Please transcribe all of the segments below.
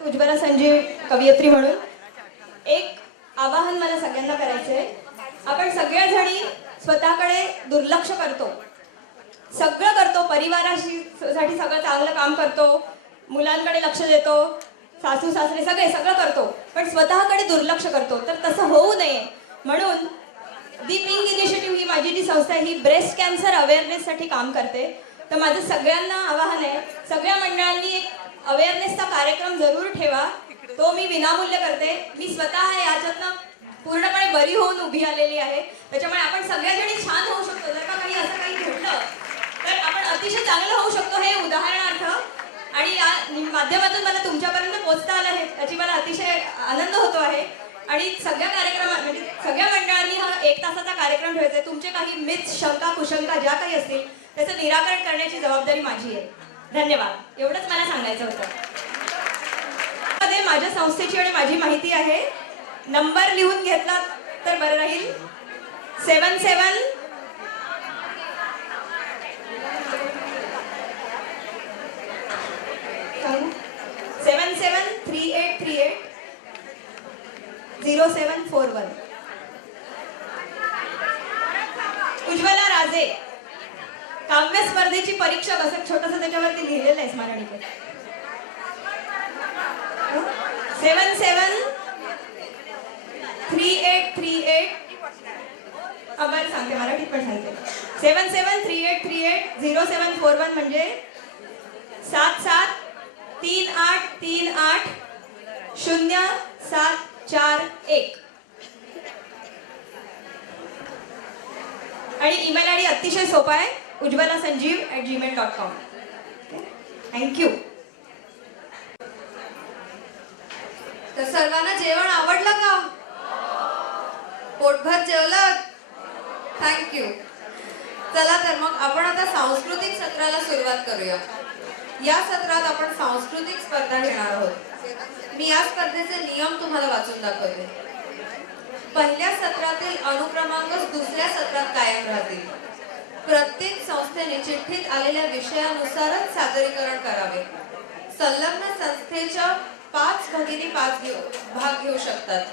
उज्ज्वला संजीव कवयित्री म्हणून एक आवाहन मला सगळ्यांना करायचं आहे. आपण सगळ्याजणी स्वतःकडे दुर्लक्ष करतो, सगळं करतो, परिवारासाठी सगळं चांगलं काम करतो, मुलांकडे लक्ष देतो, सासू सासरे सगळं करतो, पण स्वतःकडे दुर्लक्ष करतो. तर तसं होऊ नये म्हणून दी पिंक इनिशिएटिव्ह ही माझी जी संस्था आहे ही ब्रेस्ट कॅन्सर अवेअरनेससाठी काम करते. तर माझं सगळ्यांना आवाहन आहे, सगळ्या मंडळांनी एक अवेअरनेसचा कार्यक्रम जरूर ठेवा. तो मी विनामूल्य करते. मी स्वतः याच्यातनं पूर्णपणे बरी होऊन उभी आलेली आहे. त्याच्यामुळे आपण सगळ्याजणी छान होऊ शकतो. जर का काही असं काही घडलं तर आपण अतिशय चांगलं होऊ शकतो. हे उदाहरणार्थ आणि या माध्यमातून मला तुमच्यापर्यंत पोहोचता आलं आहे त्याची मला अतिशय आनंद होतो आहे. आणि सगळ्या कार्यक्रमात म्हणजे सगळ्या मंडळांनी हा 1 तासाचा कार्यक्रम ठेवायचा आहे. तुमचे काही मिथ्स, शंका, कुशंका ज्या काही असतील त्याचं निराकरण करण्याची जबाबदारी माझी आहे. धन्यवाद. एवढंच मला सांगायचं होतं. माझ्या संस्थेची आणि माझी माहिती आहे. नंबर लिहून घेतला तर बरं राहील. 77 3838 0741. उज्ज्वला राजे काव्य स्पर्धेची परीक्षा असं छोटंसं त्याच्यावरती लिहिलेलं आहे स्मरणिकेत. 773838 बरं सांगते, मराठीत पण सांगते. 773838 म्हणजे 7738380741. आणि ईमेल आयडी अतिशय सोपा आहे, ujjwalasanjeev@gmail.com. थँक्यू. तर सर्वांना जेवण आवडलं का? पोटभर जेवलं? थँक्यू. चला तर मग आपण आता सांस्कृतिक सत्राला सुरुवात करूया. या सत्रात आपण सांस्कृतिक स्पर्धा घेणार आहोत. मी या स्पर्धेचे नियम तुम्हाला वाचून दाखवते. पहिल्या सत्रातील अनुक्रमांकच दुसऱ्या सत्रात कायम राहतील. प्रत्येक संस्थेने चिठ्ठीत आलेल्या विषयानुसारच सादरीकरण करावे. संलग्न संस्थेच्या 5 भगिनी भाग घेऊ शकतात.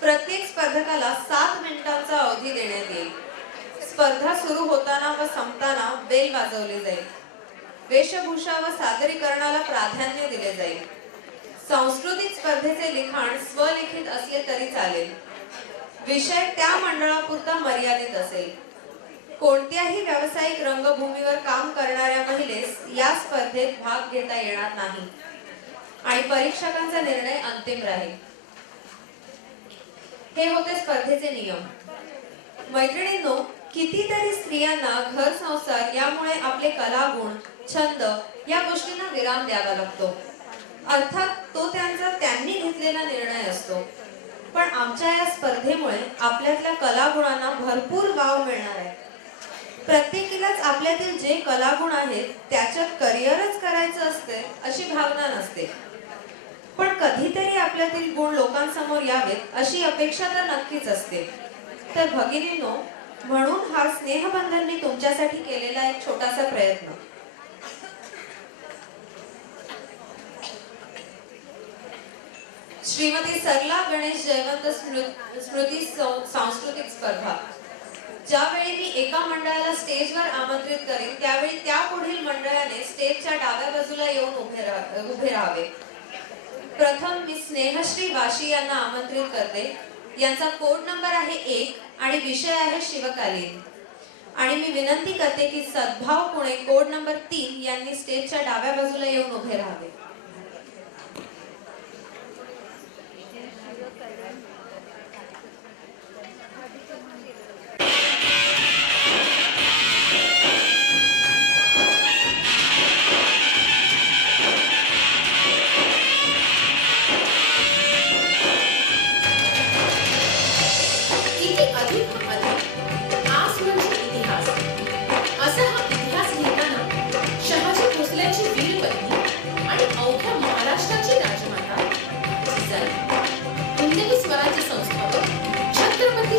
प्रत्येक स्पर्धकाला 7 मिनिटांचा अवधी देण्यात येईल. स्पर्धा सुरू होताना व संपताना बेल वाजवली जाईल. वेशभूषा व सादरीकरणाला प्राधान्य दिले जाईल. सांस्कृतिक स्पर्धेचे लिखाण स्वलिखित असले तरी चालेल. विषय त्या मंडळापुरता मर्यादित असेल. कोणत्याही व्यावसायिक रंगभूमीवर काम करणाऱ्या महिलेस या स्पर्धेत भाग घेता येणार नाही आणि परीक्षकांचा निर्णय अंतिम राहील. हे होते स्पर्धेचे नियम. मैत्रिणींनो, कितीतरी स्त्रियांना घर संसार यामुळे आपले कलागुण, छंद या गोष्टींना विराम द्यावा लागतो. अर्थात तो त्यांनी घेतलेला निर्णय असतो. पण आमच्या या स्पर्धेमुळे आपल्यातल्या कलागुणांना भरपूर वाव मिळणार आहे. प्रत्येकीलाच आपल्यातील जे कलागुण आहेत त्याच्यात करिअरच करायचं असते अशी भावना नसते. पण कधीतरी आपल्यातील गुण लोकांसमोर यावेत अशी अपेक्षा तर नक्कीच असते. तर भगिनींनो, म्हणून हा स्नेहबंधननी तुमच्यासाठी केलेला एक छोटासा प्रयत्न. श्रीमती सरला गणेश जयवंत स्मृती सांस्कृतिक स्पर्धा. ज्यावेळी मी एका मंडळाला स्टेजवर आमंत्रित करेन त्यावेळी त्या पुढील मंडळाने स्टेजच्या डाव्या बाजूला येऊन उभे राहावे. प्रथम मी स्नेहश्री वाशी यांना आमंत्रित करते. यांचा कोड नंबर आहे 1 आणि विषय आहे शिवकालीन. आणि मी विनंती करते की सद्भाव पुणे कोड नंबर 3 यांनी स्टेजच्या डाव्या बाजूला येऊन उभे राहावे.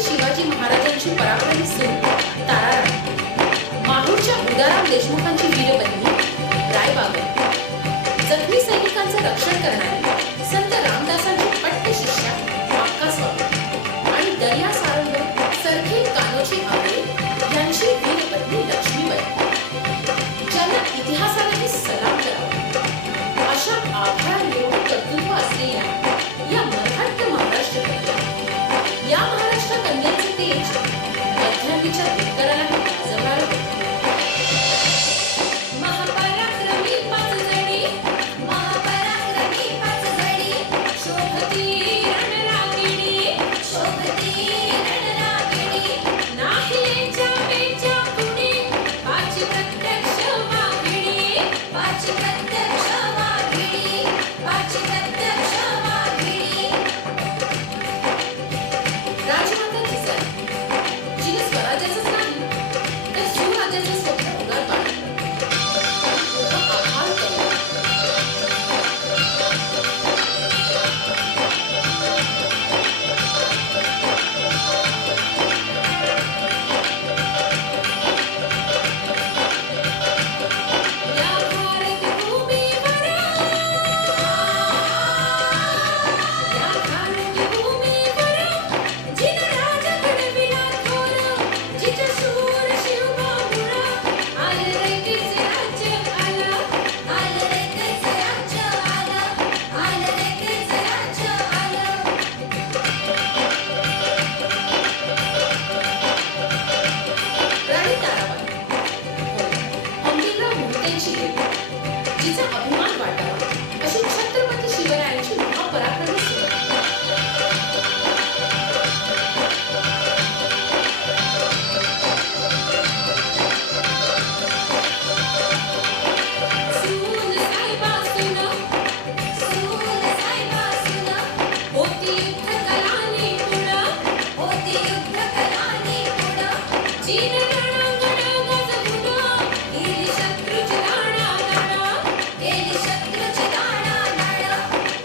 शिवाजी महाराजांची पराक्रमी सून ताराराणी, माहूरच्या उदाराम देशमुखांची वीरपत्नी रायबाग, जखमी सैनिकांचे रक्षण करणारी संत रामदासांची पट्ट शिष्या अक्कास्वामी आणि दर्या सारंग सरखे कानोजी आंबे यांची वीरपत्नी लक्ष्मीबाई, ज्यांना इतिहासानेही सलाम करावा अशा आभार कर्तृत्व असलेल्या या मराठा महाराष्ट्र कन्या, या महाराष्ट्र कन्यांचे तेज मध्यांनीच्या दिनकरालाही गाजवणार होते. महापराक्रमी पाच जणी, महापराक्रमी पाच जणी, शोभती रणरागिणी, शोभती रणरागिणी, नाहीच्या वेच्या कुणी, पाच प्रत्यक्ष वाघिणी, पाच प्रत्यक्ष वाघिणी, पाच प्रत्यक्ष वाघिणी. राजमाता जिजाऊ, जिने स्वराज्याचंच नाही तर सुराज्याचं स्वप्न उगार पाडलं. आभार करू. या भारत भूमीवर, या भारत भूमीवर, जिने राजा घडविला थोर, जिच्या शूर शिवबाहुरा, आलं रे तिचे राज्य आलं, आलं रे तिचे राज्य आलं, आलं रे तिचे राज्य आलं. राणी ताराबाई, अंबिका मोहितेंची देवी, जिचा अभिमान वाटावा अशी छत्रपती शिवरायांची महापराक्रमी सून. सून साहेबा सून, सून साहेबा सून, होती युद्ध कलानी पुढ, होती युद्ध कलानी पुढ, जिने रणांगण गाजवून, केली शत्रूची दाणादाण, केली शत्रूची दाणादाण,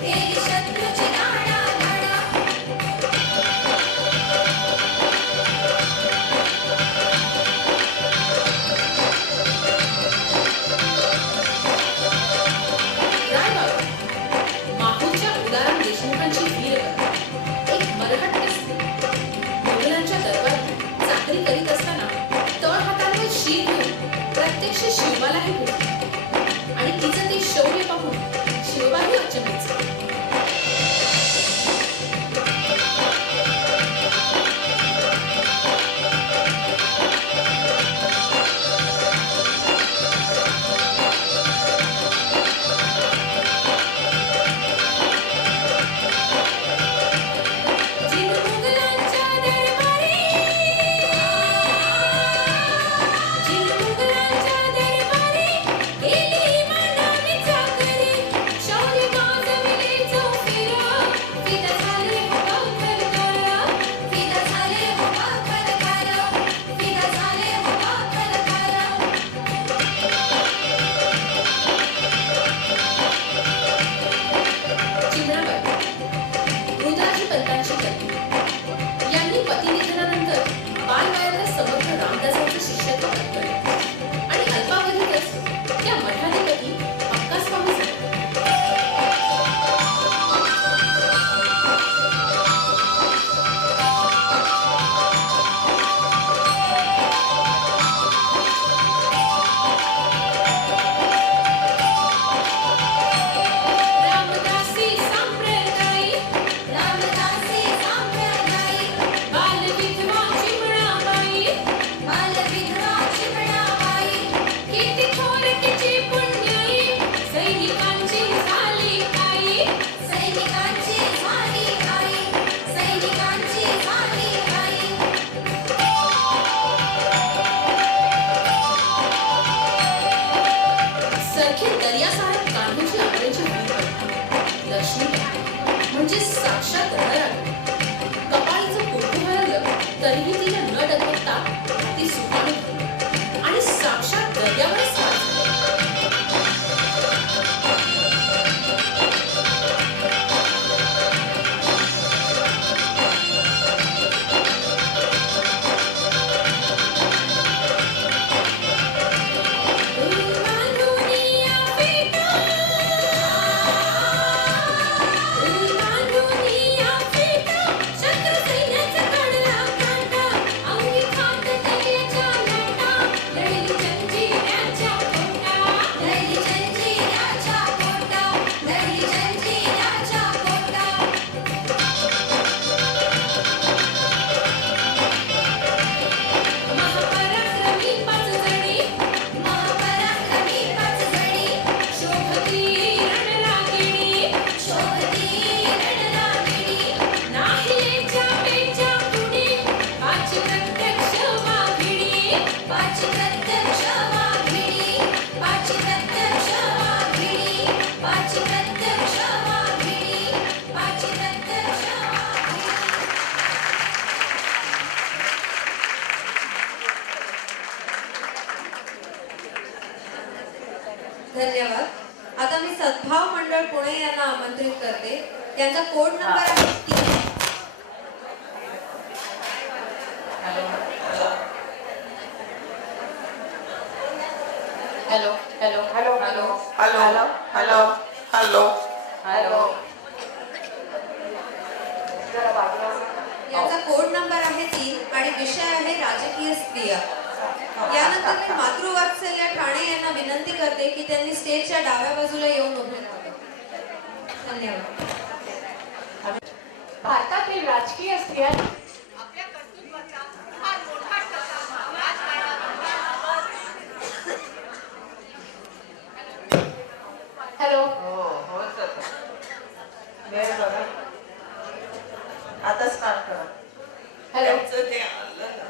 केली शत्रूची दाणादाण. रायबाबा, माहूरच्या उदाराम देशमुखांची वीरकथा एक मरहट असते. मुघलांच्या दरबारात चाकरी करीत असताना तळ हातावर शीर घेऊन प्रत्यक्ष शिवबालाही भेटली आणि तिचं ते शौर्य पाहून शिवबाही अचंबित झाले. जिन मुघलांच्या दरबारी, जिन मुघलांच्या दरबारी धन्यवाद. आता मी सद्भाव मंडळ पुणे यांना आमंत्रित करते. यांचा कोड नंबर आहे 3. Hello hello hello hello hello hello hello hello. जरा बाजूला. यांचा कोड नंबर आहे 3 आणि विषय आहे राजकीय स्त्रिया. यानंतर मी मातृवात्सल्य ठाणे यांना विनंती करते की त्यांनी स्टेजच्या डाव्या बाजूला येऊन उभे राहावे. धन्यवाद. भारतातील राजकीय स्त्रिया हॅलो. हो हो सर. वेळ बघा. आता स्टार्ट करा. हॅलो. त्यांचं ते आलं ना.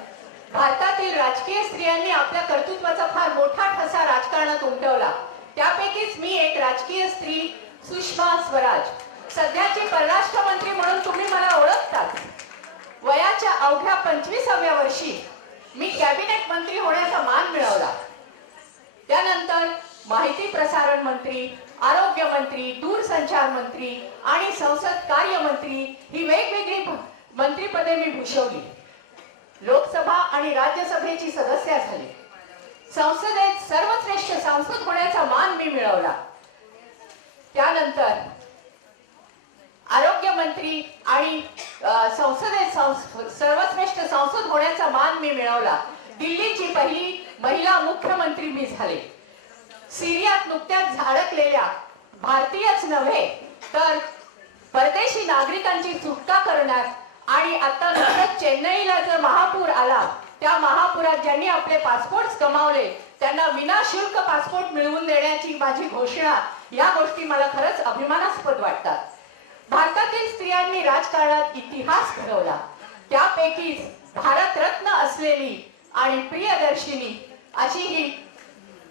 भारतातील राजकीय स्त्रियांनी आपल्या कर्तृत्वाचा फार मोठा ठसा राजकारणात उमटवला. त्यापैकीच मी एक राजकीय स्त्री सुषमा स्वराज. सध्याची परराष्ट्र मंत्री म्हणून तुम्ही मला ओळखतात. वयाच्या अवघ्या 25व्या वर्षी मी कॅबिनेट मंत्री होण्याचा मान मिळवला. त्यानंतर माहिती प्रसारण मंत्री, आरोग्य मंत्री, दूरसंचार मंत्री आणि संसद कार्य मंत्री ही वेगवेगळी मंत्रिपदे मी भूषवली. लोकसभा आणि राज्यसभेची सदस्य झाली. संसदेत सर्वश्रेष्ठ सांसद होण्याचा मान मी मिळवला. त्यानंतर आरोग्य मंत्री आणि संसदेत सर्वश्रेष्ठ संसद होण्याचा मान मी मिळवला. दिल्लीची पहिली महिला मुख्यमंत्री मी झाले. सिरियात नुकत्याच झळकलेल्या भारतीयच नव्हे तर परदेशी नागरिकांची सुटका करण्यात आणि आता नुकतंच चेन्नईला जो महापूर आला त्या महापुरात ज्यांनी आपले पासपोर्ट गमावले त्यांना विनाशुल्क पासपोर्ट मिळवून देण्याची माझी घोषणा, या गोष्टी मला खरंच अभिमानास्पद वाटतात. भारतातील स्त्रियांनी राजकारणात इतिहास घडवला. त्यापैकीच भारतरत्न असलेली आणि प्रियदर्शिनी अशी ही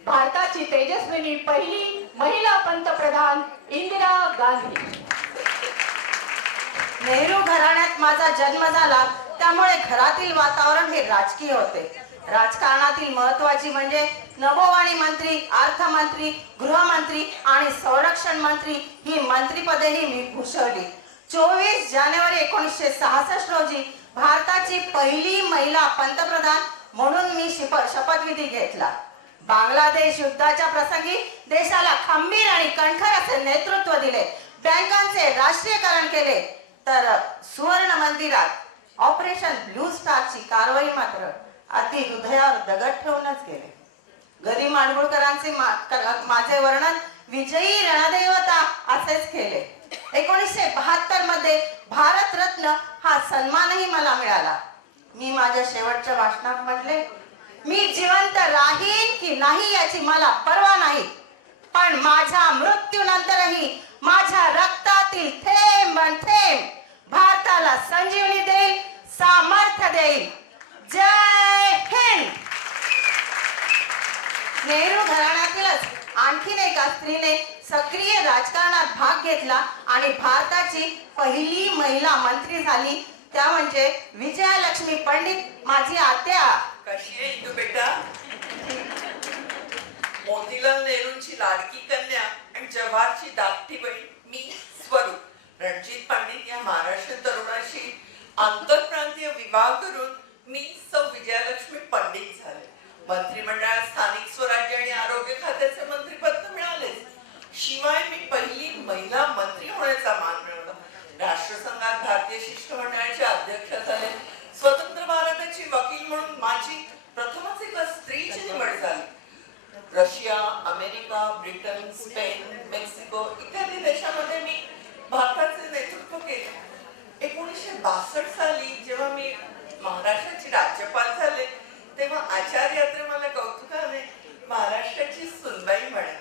भारताची तेजस्विनी पहिली महिला पंतप्रधान इंदिरा गांधी. नेहरू घराण्यात माझा जन्म झाला, त्यामुळे घरातील वातावरण हे राजकीय होते. राजकारणातील महत्वाची म्हणजे नभोवाणी मंत्री, अर्थमंत्री, गृहमंत्री आणि संरक्षण मंत्री ही मंत्रिपदेही मी भूषवली. 24 जानेवारी 1966 रोजी भारताची पहिली महिला पंतप्रधान म्हणून मी शपथविधी घेतला. बांगलादेश युद्धाच्या प्रसंगी देशाला खंबीर आणि कणखर असे नेतृत्व दिले. बँकांचे राष्ट्रीयकरण केले, तर सुवर्ण मंदिरात ऑपरेशन ब्लू स्टारची कारवाई मात्र अति हृदयावर दगड ठेवूनच गेले. गरी माडगुळकरांचे माझे वर्णन विजयी रणदैवता असेच केले. 1972 मध्ये भारतरत्न हा सन्मानही मला मिळाला. मी माझ्या शेवटच्या भाषणात म्हटले, मी जिवंत राहीन की नाही याची मला पर्वा नाही, पण माझ्या मृत्यूनंतरही माझ्या रक्तातील थेंब थेंब भारताला संजीवनी देईल, सामर्थ्य देईल. जय हिंद. नेहरू घराण्यातीलच आणखीन एका स्त्रीने सक्रिय राजकारणात भाग घेतला आणि भारताची पहिली महिला मंत्री झाली. त्या म्हणजे विजयालक्ष्मी पंडित, माझी आत्या. कशी आहे तू बेटा? मोतीलाल नेहरूंची लाडकी कन्या आणि जवाहरची धाकटी बहीण मी स्वरूप. रणजित पंडित या महाराष्ट्र तरुणाशी आंतरप्रांतीय विवाह करून मी सौ विजयालक्ष्मी पंडित झाले. मंत्रिमंडळात स्थानिक स्वराज्य आणि आरोग्य खात्याचे मंत्रिपद मिळाले. शिवाय मी पहिली महिला मंत्री होण्याचा मान मिळवला. राष्ट्रसंघात भारतीय शिष्टमंडळाचे अध्यक्ष झाले. स्वतंत्र भारताची वकील म्हणून माझी प्रथमच एका स्त्रीची निवड झाली. Russia, America, Britain, Spain, Mexico इत्यादी देशामध्ये मी भारताचे नेतृत्व केले. 1962 साली जेव्हा मी महाराष्ट्राचे राज्यपाल झाले तेव्हा आचार्य यात्रे मला कौतुकाने महाराष्ट्राची सुनबाई म्हणाली.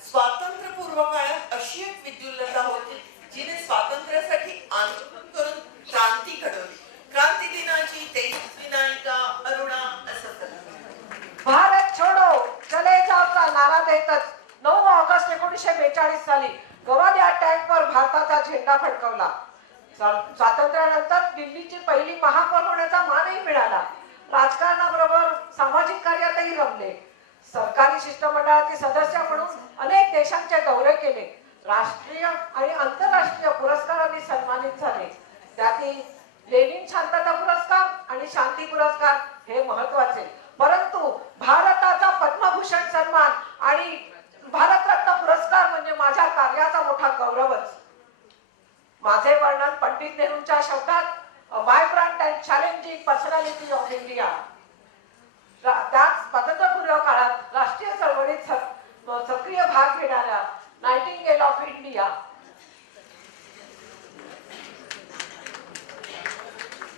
स्वातंत्र्यपूर्व काळात अशी एक विद्युल्लता होती जिने स्वातंत्र्यासाठी आंदोलन करून क्रांती घडवली. क्रांती दिनाची तेजस्वी नायिका अरुणा असं. भारत छोडो चले जाओचा नारा देतच 9 ऑगस्ट 1942 साली गवालिया टँकवर भारताचा झेंडा फडकवला. स्वातंत्र्यानंतर दिल्लीची पहिली महापौर होण्याचा मानही मिळाला. राजकारणाबरोबर सामाजिक कार्यातही रमले. सरकारी शिष्टमंडळाचे सदस्य म्हणून अनेक देशांचे दौरे केले. राष्ट्रीय आणि आंतरराष्ट्रीय पुरस्कारांनी सन्मानित झाले. त्यातील लेनिन शांतता पुरस्कार आणि शांती पुरस्कार हे महत्वाचे. परंतु भारताचा पद्मभूषण सन्मान आणि भारतरत्न पुरस्कार म्हणजे माझ्या कार्याचा मोठा गौरवच. माझे वर्णन पंडित नेहरूंच्या शब्दात vibrant and challenging personality of India. त्याच स्वातंत्र्यपूर्व काळात राष्ट्रीय चळवळीत सक्रिय भाग घेणाऱ्या नायटिंगेल ऑफ इंडिया.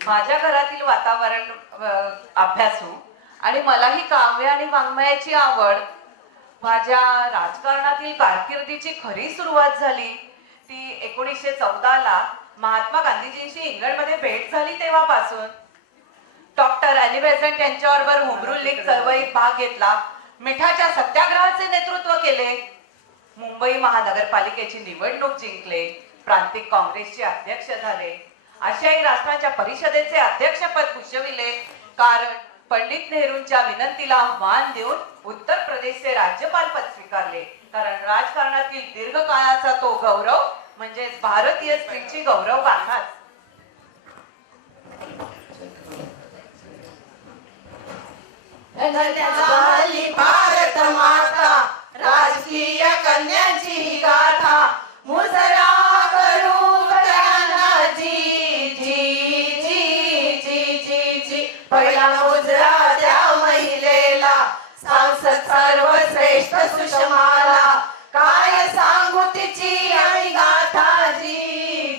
माझ्या घरातील वातावरण अभ्यासू आणि मलाही काव्य आणि वाङ्मयाची आवड. माझ्या राजकारणातील कारकिर्दीची खरी सुरुवात झाली ती 1914ला महात्मा गांधीजींशी इंग्लंडमध्ये भेट झाली तेव्हापासून. डॉक्टर अॅनी बेझंट यांच्याबरोबर होमरूल लीग चळवळीत भाग घेतला. मिठाच्या सत्याग्रहाचे नेतृत्व केले. मुंबई महानगरपालिकेची निवडणूक जिंकले. प्रांतिक काँग्रेसचे अध्यक्ष झाले. आशियाई राष्ट्रांच्या परिषदेचे अध्यक्षपद भूषविले. कारण पंडित नेहरूंच्या विनंतीला मान देऊन उत्तर प्रदेशचे राज्यपालपद स्वीकारले. कारण राजकारणातील दीर्घकाळाचा तो गौरव म्हणजे भारतीय स्त्रीची गौरव गाथाच. झाली भारत माता राजकीय कन्याची ही गाथा. मुजरा करू त्यांना जी जी जी जी जी जी. पहिला मुजरा त्या महिलेला सांसद सर्वश्रेष्ठ सुषमाला. काय सांगू तिची आणि गाथा जी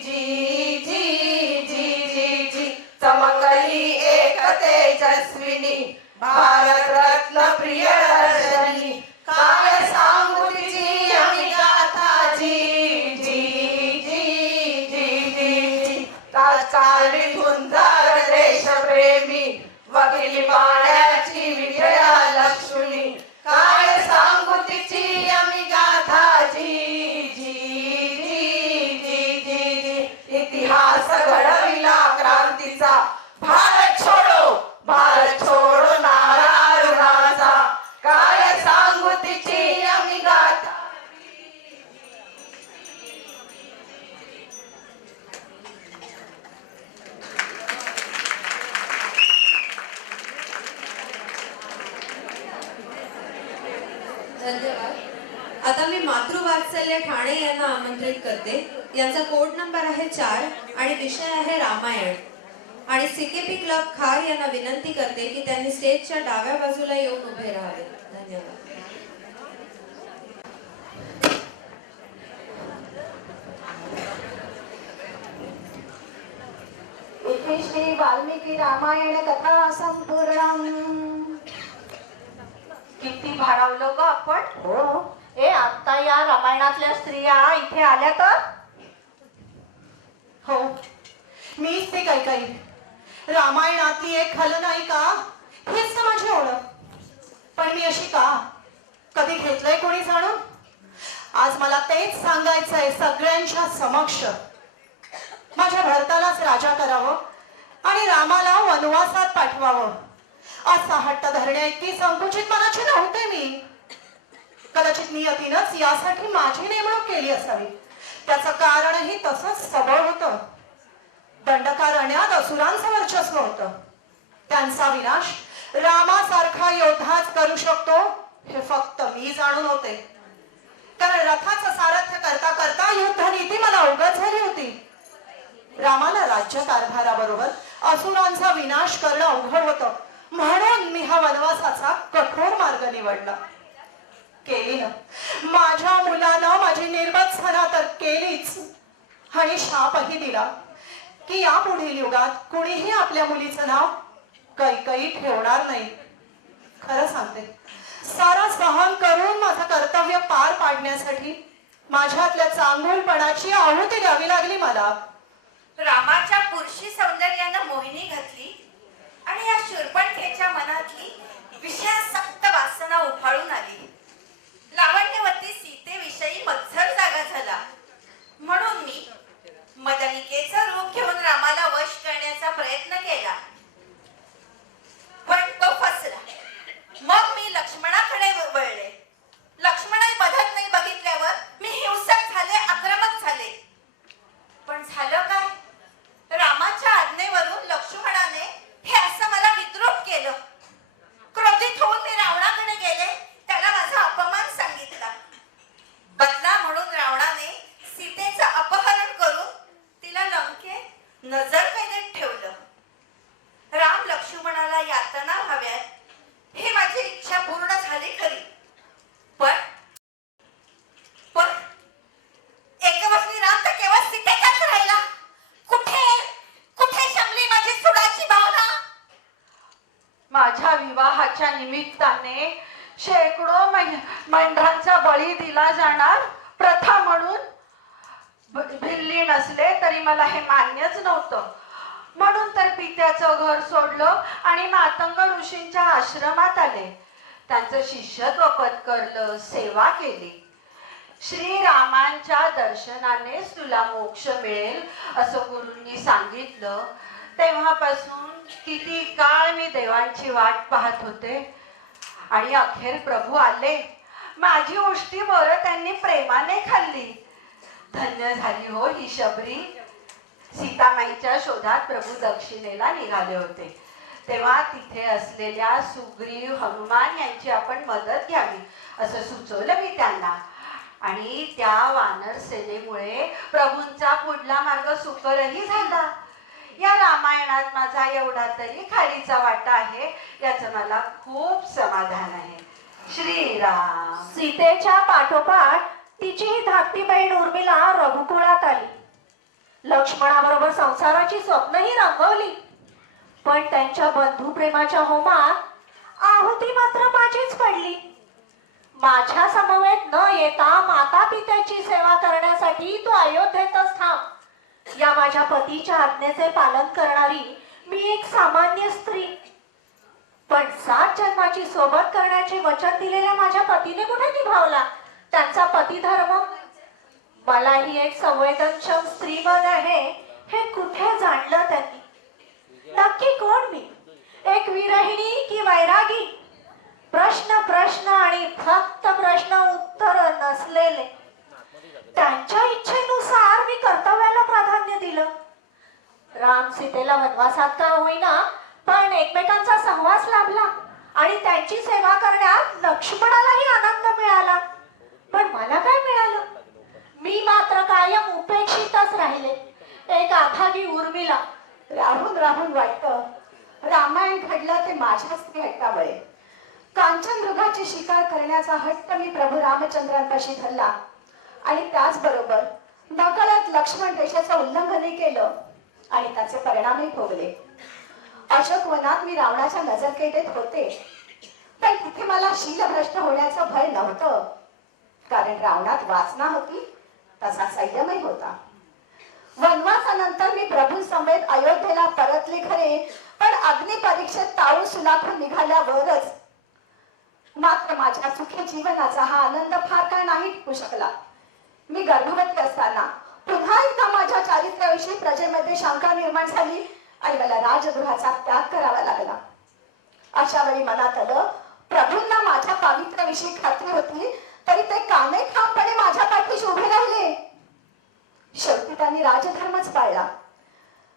जी जी जी जी जी. चमकली एक तेजस्विनी भारत रत्न प्रिय दर्शनी. काय सांगू तिची आणि गाथा जी जी जी जी जी. राजकारणी झुंजार देशप्रेमी वकिली पाण्याची विजया लक्ष्मी. काय सांगू तिची आम्ही गाथा जी जी जी जी जी जी. इतिहास घडविला क्रांतीचा भारत छोडो नारा अरुणाचा. काय सांगू तिची आम्ही गाथा. धन्यवाद. आता मी मातृवात्सल्य ठाणे यांना आमंत्रित करते. यांचा कोड नंबर आहे 4 आणि विषय आहे रामायण. आणि सीकेपी क्लब खार यांना विनंती करते की त्यांनी स्टेजच्या डाव्या बाजूला येऊन उभे राहावे. धन्यवाद. इथे श्री वाल्मिकी रामायण कथा संपूर्ण. किती भारावलं ग आपण. हो. ए आता या रामायणातल्या स्त्रिया इथे आल्या तर. हो मीच ती कैकई, रामायणातली एक खलनायिका. हीच तर माझी ओळख. पण मी अशी का? कधी घेतलंय कोणी जाणून? आज मला तेच सांगायचंय सगळ्यांच्या समक्ष. माझ्या भरतालाच राजा करावं आणि रामाला वनवासात पाठवावं असा हट्ट धरण्या इतकी संकुचित मनाची नव्हते मी. कदाचित नियतीनच यासाठी माझी नेमणूक केली असावी. त्याचं कारणही तसंच सबळ होतं. दंडकारण्यात असुरांचं वर्चस्व होतं. त्यांचा विनाश रामासारखा योद्धाच करू शकतो हे फक्त मी जाणून होते. कारण रथाचं सारथ्य करता करता युद्ध नीती मला अवगत झाली होती. रामाला राज्य कारभाराबरोबर असुरांचा विनाश करणं अवघड होतं. म्हणून मी हा वनवासाचा कठोर मार्ग निवडला. केली ना माझ्या मुलानं माझी निर्बत्सना तर केलीच आणि शापही दिला की यापुढील युगात कुणीही आपल्या मुलीचं नाव कैकई ठेवणार नाही. खरं सांगते, सारा सहन करून माझं कर्तव्य पार पाडण्यासाठी माझ्यातल्या चांगुलपणाची आहुती द्यावी लागली मला. रामाच्या पुरुषी सौंदर्यानं मोहिनी घातली आणि या शूरपणखेच्या मनातली विषयासक्त वासना उफाळून आली. लावण्यवती सीतेविषयी मत्सर जागा झाला. म्हणून मी मदनिकेचं रूप घेऊन रामाला वश करण्याचा प्रयत्न केला, पण तो फसला. मग मी लक्ष्मणाकडे वळले विवाहाच्या निमित्ताने शेकडो मेंढरांचा बळी दिला जाणार प्रथा म्हणून भिल्ली नसले तरी मला हे मान्यच नव्हतं. म्हणून तर पित्याचं घर सोडलं आणि मातंग ऋषींच्या आश्रमात आले. त्यांचं शिष्यत्व पत्करलं, सेवा केली. श्रीरामांच्या दर्शनानेच तुला मोक्ष मिळेल असं गुरूंनी सांगितलं. तेव्हापासून किती काळ मी देवांची वाट पाहत होते आणि अखेर प्रभू आले. माझी उष्टी बोरं त्यांनी प्रेमाने खाल्ली. धन्य झाली हो ही शबरी. सीतामाईच्या शोधात प्रभू दक्षिणेला निघाले होते तेव्हा तिथे असलेल्या सुग्रीव हनुमान यांची आपण मदत घ्यावी असं सुचवलं मी त्यांना. आणि त्या वानर सेनेमुळे प्रभूंचा पुढला मार्ग सुकरही झाला. या रामायणात माझा एवढा तरी खालीचा वाटा आहे याचं मला खूप समाधान आहे. श्रीराम. सीतेच्या पाठोपाठ तिची धाकटी बहीण उर्मिला रघुकुळात आली. लक्ष्मणाबरोबर संसाराची स्वप्नही रंगवली. पण त्यांच्या बंधुप्रेमाच्या होमात आहुती मात्र माझीच पडली. माझ्या समवेत न येता माता पित्याची सेवा करण्यासाठी तू अयोध्येतच थांब. या माझ्या पतीच्या आज्ञेचे पालन करणारी मी एक सामान्य स्त्री. पण 7 जन्माची सोबत करण्याचे वचन दिलेल्या माझ्या पतीने कुठे निभावला त्यांचा पतिधर्म? मलाही एक संवेदनक्षम स्त्रीमन आहे हे कुठे जाणलं त्यांनी? नक्की कोण मी? एक विरहिणी की वैरागी? प्रश्न प्रश्न आणि फक्त प्रश्न उत्तर नसलेले. त्यांच्या इच्छेनुसार मी कर्तव्याला प्राधान्य दिलं. राम सीतेला वनवासात का होईना पण एकमेकांचा सहवास लाभला आणि त्यांची सेवा करण्यात लक्ष्मणालाही आनंद मिळाला. पण मला काय मिळालं? मी मात्र कायम उपेक्षितच राहिले. एक अभागी उर्मिला. राहून राहून वाटतं रामायण घडलं ते माझ्या स्त्री हट्टामुळे. कांचन मृगाची शिकार करण्याचा हट्ट मी प्रभू रामचंद्रांपाशी धरला आणि त्याचबरोबर नकळत लक्ष्मण रेषेचं उल्लंघनही केलं आणि त्याचे परिणामही भोगले. अशोक वनात मी रावणाच्या नजरकैदेत होते पण तिथे मला शीलभ्रष्ट होण्याचं भय नव्हतं. कारण रावणात वासना होती तसा संयमही होता. वनवासानंतर मी प्रभूंसमवेत अयोध्येला परतले खरे पण अग्निपरीक्षेत ताळू सुलाखून निघाल्यावरच. मात्र माझ्या सुखी जीवनाचा हा आनंद फार काळ नाही टिकू शकला. मी गर्भवती असताना पुन्हा एकदा माझ्या चारित्र्याविषयी प्रजेमध्ये शंका निर्माण झाली आणि मला राजगृहाचा त्याग करावा लागला. अशा वेळी मनात आलं प्रभूंना माझ्या पावित्र्याविषयी खात्री होती तरी ते कामे ठामपणे माझ्या पाठीशी उभे राहिले. शेवटी त्यांनी राजधर्मच पाळला.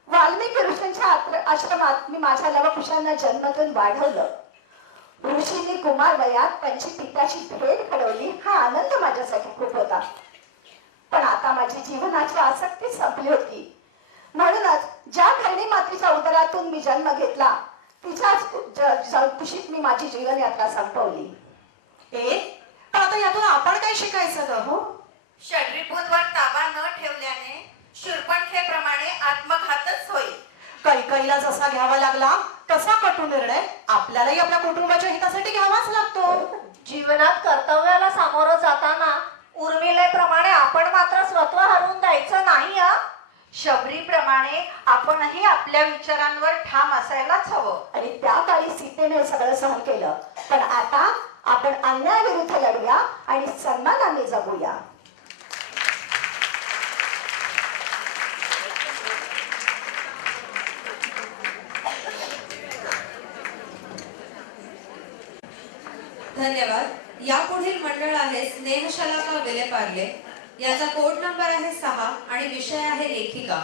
वाल्मिकी ऋषींच्या आश्रमात मी माझ्या लवकुशांना जन्मातून वाढवलं. ऋषींनी कुमार वयात त्यांची पित्याची भेट घडवली हा आनंद माझ्यासाठी खूप होता. पण आता माझी जीवनाची आसक्ती संपली होती. म्हणूनच ज्या घरणी मातेच्या उदरातून मी जन्म घेतला तिच्याच कुशीत मी माझी जीवन यात्रा संपवली. पण आता यातून आपण काय शिकायचं ग हो? षड्रिपूंवर ताबा न ठेवल्याने शूर्पणखेप्रमाणे आत्मघातच होईल. कैकईला जसा घ्यावा लागला तसा कटू निर्णय आपल्यालाही आपल्या कुटुंबाच्या हितासाठी घ्यावाच लागतो. जीवनात कर्तव्याला सामोरं जाताना उर्मिलेप्रमाणे आपण मात्र स्वत्व हरवून द्यायचं नाही. शबरीप्रमाणे आपणही आपल्या विचारांवर ठाम असायलाच हवं. आणि त्या काळी सीतेने सगळं सहन केलं पण आता आपण अन्यायाविरुद्ध लढूया आणि सन्मानाने जगूया. धन्यवाद. यापुढील मंडळ आहे स्नेहशलाका विलेपार्ले. याचा कोड नंबर आहे 6 आणि विषय आहे लेखिका.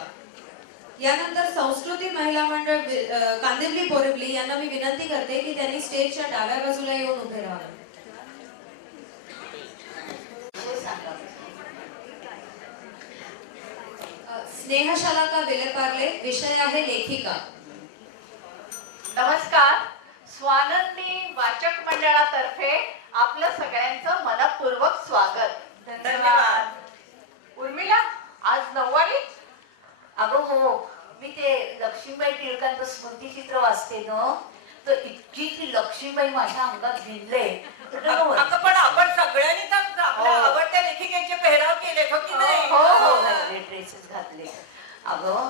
यानंतर संस्कृती महिला मंडळ कांदिवली बोरिवली यांना मी विनंती करते की त्यांनी स्टेजच्या डाव्या बाजूला येऊन उभे राहावे. स्नेहशलाका विलेपार्ले. विषय आहे लेखिका. नमस्कार. स्वानंदी वाचक मंडळातर्फे आपलं सगळ्यांचं मनपूर्वक स्वागत. धन्यवाद. उर्मिला आज 9वारी? अगं हो, मी ते लक्ष्मीबाई टिळकांचं स्मृतिचित्र वाचते न. तर इतकी ती लक्ष्मीबाई माझ्या अंगात भिनले. अगं पण आपण सगळ्यांनी तर आपल्या आवडत्या लेखिकेचे पेहराव केलेत हो की नाही? हो घातले, ड्रेसेस घातले. अगं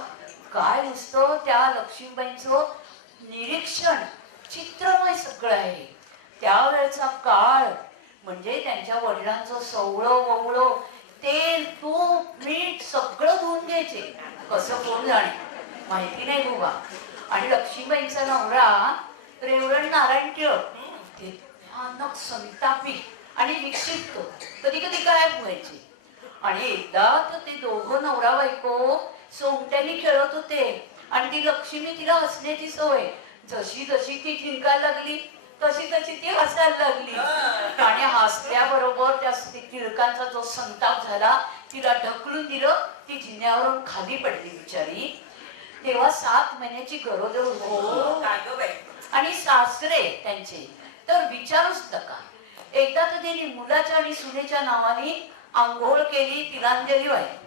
काय नुसतं त्या लक्ष्मीबाईंचं निरीक्षण चित्रमय सगळं आहे. त्यावेळेचा काळ म्हणजे त्यांच्या वडिलांचं सवळं ववळं तेल तूप मीठ सगळं धुवून घ्यायचे. कसं कोण जाणे माहिती नाही बाबा. आणि लक्ष्मीबाईंचा नवरा रेवरंड नारायण टिळक ते भयानक संतापी आणि विक्षिप्त कधी कधी गायब व्हायचे. आणि एकदा तर ते दोघं नवरा बायको सोमट्याने खेळत होते आणि ती लक्ष्मी तिला हसण्याची सवय. जशी जशी ती जिंकायला लागली तशी तशी ती हसायला लागली. आणि हसल्याबरोबर त्या टिळकांचा जो संताप झाला तिला ढकलून दिलं. ती जिन्यावरून खाली पडली बिचारी. तेव्हा 7 महिन्याची गरोदर होती. काय गं बाई? आणि सासरे त्यांचे तर विचारूच नका. एकदा तर त्यांनी मुलाच्या आणि सुनेच्या नावाने आंघोळ केली, तिलांजली वाहिली.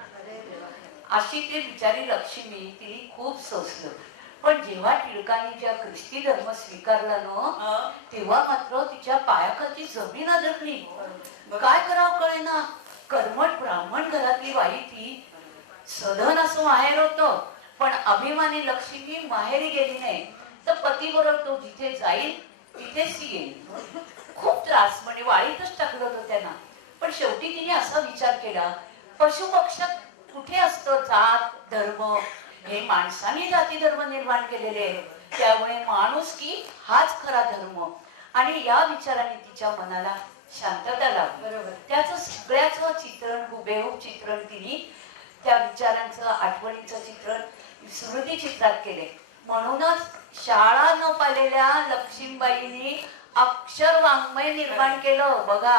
अशी ती बिचारी लक्ष्मी तिने खूप सोसलं. पण जेव्हा टिळकांनी ज्या ख्रिस्ती धर्म स्वीकारला ना तेव्हा मात्र तिच्या पायाखालची जमीन अदरली. काय करावं कळेना. कर्मठ ब्राह्मण घरातली बाई ती. सधन असं माहेर होतं पण अभिमानी लक्ष्मी माहेरी गेली नाही. तर पतीबरोबर तो जिथे जाईल तिथेच ती गेली. खूप त्रास म्हणजे वाळीतच टाकलं होतं त्यांना. पण शेवटी तिने असा विचार केला पशु पक्षात कुठे असतं जात धर्म. हे माणसाने जाती धर्म निर्माण केलेले आहे. त्यामुळे माणुसकी हाच खरा धर्म. आणि या विचाराने तिच्या मनाला शांतता लाभली. बरोबर त्याचं सगळ्याचं चित्रण हुबेहूब चित्रण तिने त्या विचारांचं आठवणीचं चित्रण स्मृती चित्रात केले. म्हणूनच शाळा न पाहिलेल्या लक्ष्मीबाईंनी अक्षर वाङ्मय निर्माण केलं. बघा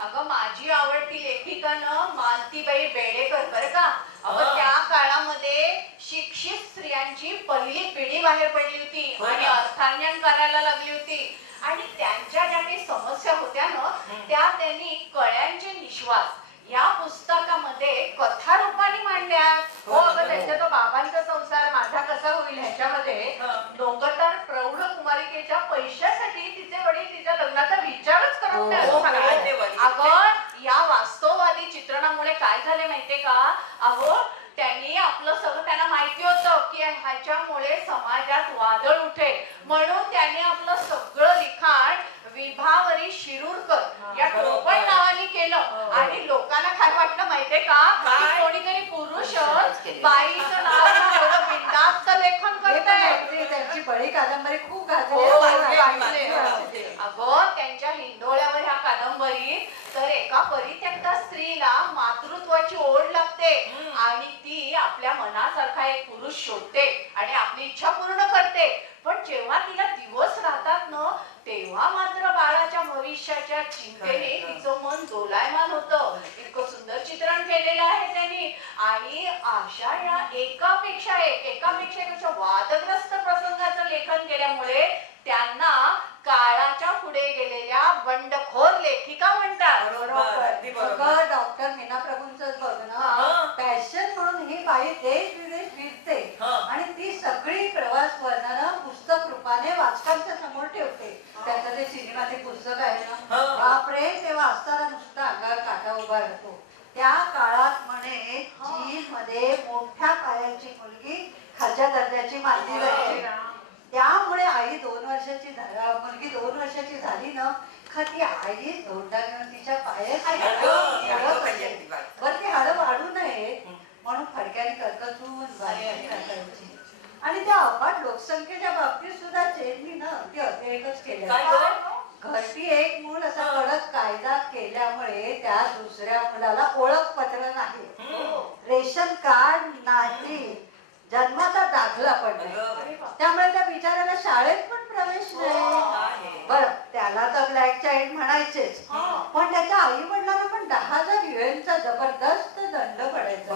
अगं माझी आवडती लेखिका ना मालतीबाई बेडेकर बरं का. अगं त्या काळामध्ये शिक्षित स्त्रियांची पहिली पिढी बाहेर पडली होती आणि अर्थान्यान करायला लागली होती. आणि त्यांच्या ज्या काही समस्या होत्या ना त्या त्यांनी कळ्यांचे निश्वास या पुस्तकामध्ये कथा रूपाने मांडल्यात. हो अगं त्यांच्या तो बाबांचा संसार माझा कसा होईल ह्याच्यामध्ये नोकरदार प्रौढ कुमारिकेच्या पैशासाठी तिचे वडील तिच्या लग्नाचा विचारच करत नाही. अगं या वास्तववादी चित्रणामुळे काय झाले माहितीये का. अहो त्यांनी आपलं सगळं त्यांना माहिती होतं की ह्याच्यामुळे समाजात वादळ उठेल म्हणून त्यांनी आपलं सगळं लिखाण विभावरी शिरूरकर या टोपण नावाने केलं. आणि लोकांना काय वाटलं माहितीये का की कोणीतरी पुरुष बाईचं नाव एवढं बिनधास्त लेखन करतंय. त्यांची बळी कादंबरी खूप अगं त्यांच्या हिंदोळ्यावर ह्या कादंबरीत तर एका परित्यक्ता स्त्रीला मातृत्वाची ओढ लागते आणि ती आपल्या मनासारखा एक पुरुष शोधते आणि आपली इच्छा पूर्ण करते. पण जेव्हा तिला दिवस राहतात ना तेव्हा मात्र बाळाच्या भविष्याच्या चिंतेने तिचं मन दोलायमान होतं. इतकं सुंदर चित्रण केलेलं आहे त्यांनी. आणि अशा या एकापेक्षा एक वादग्रस्त प्रसंगाचं लेखन केल्यामुळे त्यांना काळाच्या पुढे गेलेल्या बंडखोर लेखिका म्हणतात. डॉक्टर मीना प्रभूंच बघ ना पॅशन म्हणून ही बाई देश विदेश फिरते आणि ती सगळी प्रवास वर्णन पुस्तक रूपाने वाचकांच्या समोर ठेवते. त्याचं ते सिनेमाचे पुस्तक आहे ना बापरे ते वाचताना नुसतं अंगावर काटा उभा राहतो. त्या काळात म्हणे चीन मध्ये मोठ्या पायाची मुलगी खालच्या दर्जाची मानली जायची. त्यामुळे आई 2 वर्षाची मुलगी 2 वर्षाची झाली ना का ती आई धोंडा घेऊन तिच्या पायाची बर ती हाडं वाढू नये म्हणून फडक्याने कर्कचून बाहेर टाकायची. आणि त्या अफाट लोकसंख्येच्या बाबतीत सुद्धा चेननी ना ती अतिरेकच केला. घरटी एक मूल असा कडक कायदा केल्यामुळे त्या दुसऱ्या मुलाला ओळखपत्र नाही, रेशन कार्ड नाही, जन्माचा दाखला पण नाही. त्यामुळे त्या बिचाऱ्याला शाळेत पण प्रवेश नाही. बर त्याला तर ब्लॅक चाइल्ड म्हणायचेच पण त्याच्या आई वडिलांना पण 10,000 युएनचा जबरदस्त दंड पडायचा.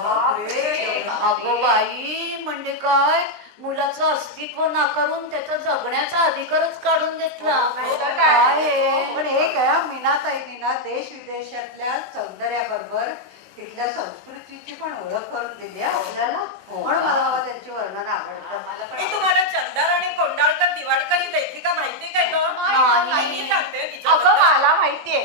अगो बाई म्हणजे काय मुलाचं अस्तित्व नाकारून त्याचा जगण्याचा अधिकारच काढून घेतला. पण हे काय मीनाताईंनी ना देश विदेशातल्या सौंदर्याबरोबर तिथल्या संस्कृतीची पण ओळख करून दिली आपल्याला. म्हणून मला त्यांची वर्णन आवडतं. तुम्हाला चंदार आणि कोंडाळकर दिवाडकर माही अगं मला माहितीये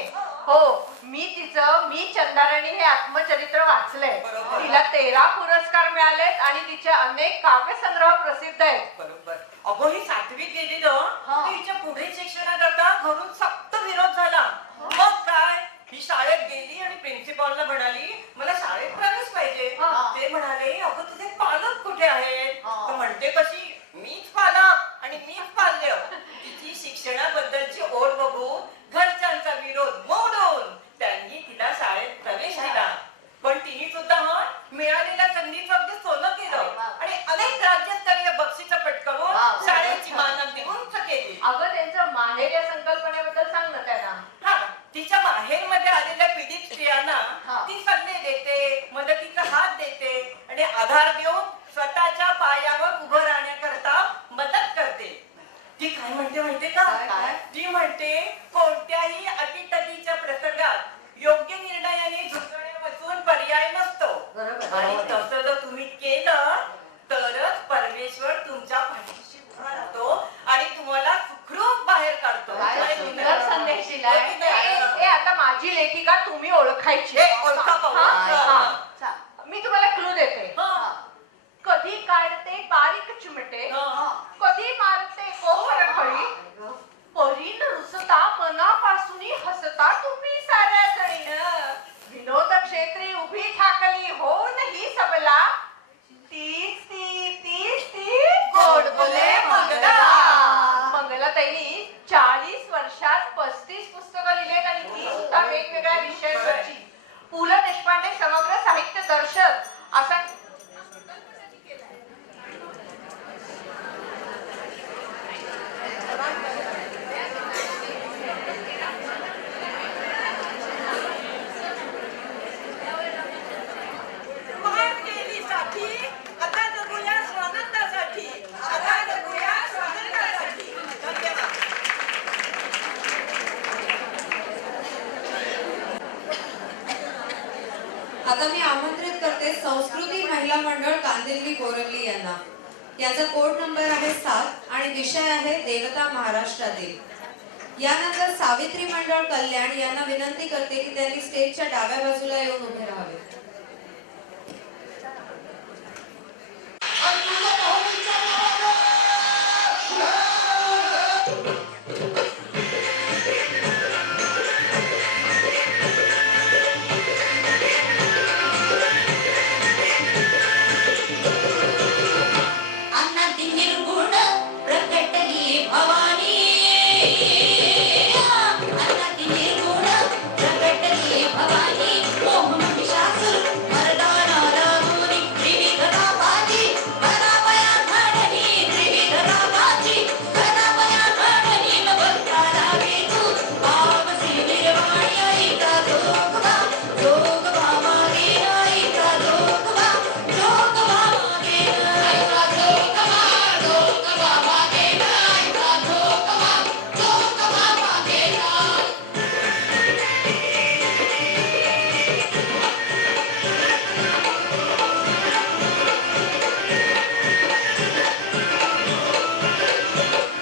हो मी चंदाराणी हे आत्मचरित्र वाचलंय बरोबर. तिला 13 पुरस्कार मिळालेत आणि तिचे अनेक काव्यसंग्रह प्रसिद्ध आहेत. बरोबर. अगो ही 7वीत गेली ना हा. तर हिच्या पुढे शिक्षणाकरता घरून सक्त विरोध झाला. मग काय ही शाळेत गेली आणि प्रिन्सिपॉलला म्हणाली मला शाळेत प्रवेश पाहिजे. हा. ते म्हणाले अगं तुझे पालक कुठे आहेत? हा. तर म्हणते कशी मीच पालक आणि मीच पाल्य. तिची शिक्षणाबद्दलची ओढ बघून घरच्यांचा विरोध मोडून त्यांनी तिला शाळेत प्रवेश दिला. पण तिने सुद्धा मिळालेल्या संधीचं अगदी सोनं केलं आणि अनेक राज्यस्तरीय बक्षिसं पटकावून शाळेची मानकती उंच केली. अगं त्यांचं माहेर या संकल्पनेबद्दल सांग ना त्यांना. हा तिच्या माहेरमध्ये आलेल्या पीडित स्त्रियांना हा. ती सल्ले देते, मदतीचा हात देते आणि आधार देऊन स्वतःच्या पायावर उभं राहण्याकरता मदत करते. ती काय म्हणते माहितीये का? काय? ती म्हणते कोणत्याही अटीतटीच्या प्रसंगात योग्य निर्णयाने झुकण्यापासून पर्याय नसतो बरोबर. आणि तसं जर तुम्ही केलं तरच परमेश्वर तुमच्या पाठीशी उभा राहतो आणि तुम्हाला सुखरूप बाहेर काढतो. काय आणि सुंदर तुम्ही- संदेश दिलाय. हो की नाही? ए आता माझी लेखिका तुम्ही ओळखायची. हे ओळखा पाहू. हा, हा. चा- मी तुम्हाला क्लू देते. हा. कधी काढते बारीक चिमटे हा. कधी मारते कोपर खळी परीन रुसता मनापासून हसता तुम्ही साऱ्या जणीनं विनोद क्षेत्री उभी ठाकली हो नाही सबला तीच ती गोड बोले मंगला. मंगलाताईंनी 40 वर्षात 35 पुस्तकं लिहिलेत आणि ती सुद्धा वेगवेगळ्या विषयांवरची. पु ल देशपांडे समग्र साहित्य दर्शन असा आता मी आमंत्रित करते संस्कृती महिला मंडळ कांदिवली कोरवली यांना. याचा कोड नंबर आहे 7 आणि विषय आहे देवता महाराष्ट्रातील. यानंतर सावित्री मंडळ कल्याण यांना विनंती करते की त्यांनी स्टेजच्या डाव्या बाजूला येऊन उभे राहावे. अन्नाती निर्गुण प्रकटली भवानी अन्नाती निर्गुण प्रकटली भवानी मोह महिषासुर मर्दाना राहुनी त्रिविध तापाची घनावया घडली त्रिविध तापाची घनावया घडली न बघता लागे तू पावसी निर्वाणी ऐका जोगवा जोगवा मागे ऐका जोगवा जोगवा मागे ऐका जोगवा जोगवा मागे ऐका जोगवा जोगवा मागे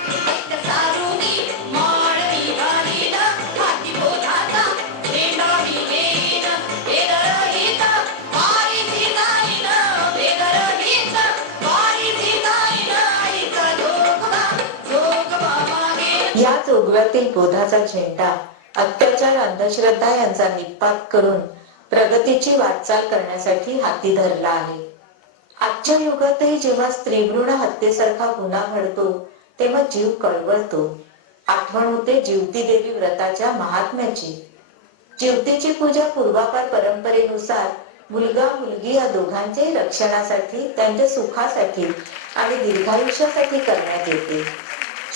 सारुनी माळवी घालीन हाती बोधाचा झेंडा मी घेईन बेदरहित वारीची जाईन बेदरहित वारीची जाईन ऐका जोगवा जोगवा मागे. या जोगव्यातील बोधाचा झेंडा अत्याचार अंधश्रद्धा यांचा निपात करून प्रगतीची वाटचाल करण्यासाठी हाती धरला आहे. आजच्या युगातही जेव्हा स्त्रीभ्रूण हत्येसारखा गुन्हा घडतो तेव्हा जीव कळवळतो. आठवण होते जिवती देवी व्रताच्या महात्म्याची. जिवतीची पूजा पूर्वापार परंपरेनुसार मुलगा मुलगी या दोघांच्याही रक्षणासाठी त्यांच्या सुखासाठी आणि दीर्घायुष्यासाठी करण्यात येते.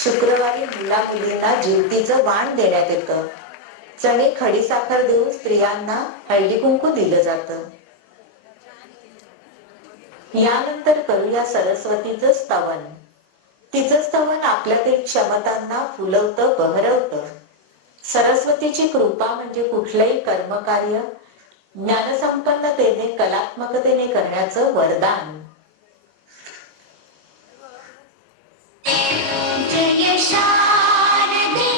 शुक्रवारी मुला मुलींना जिवतीचं वाण देण्यात येतं. चणे खडीसाखर देऊन स्त्रियांना हळदी कुंकू दिलं जातं. यानंतर करूया सरस्वतीचं स्तवन. तिचं स्तवन आपल्यातील क्षमतांना फुलवतं बहरवतं. सरस्वतीची कृपा म्हणजे कुठलंही कर्मकार्य ज्ञानसंपन्नतेने कलात्मकतेने करण्याचं वरदान. जय शारदे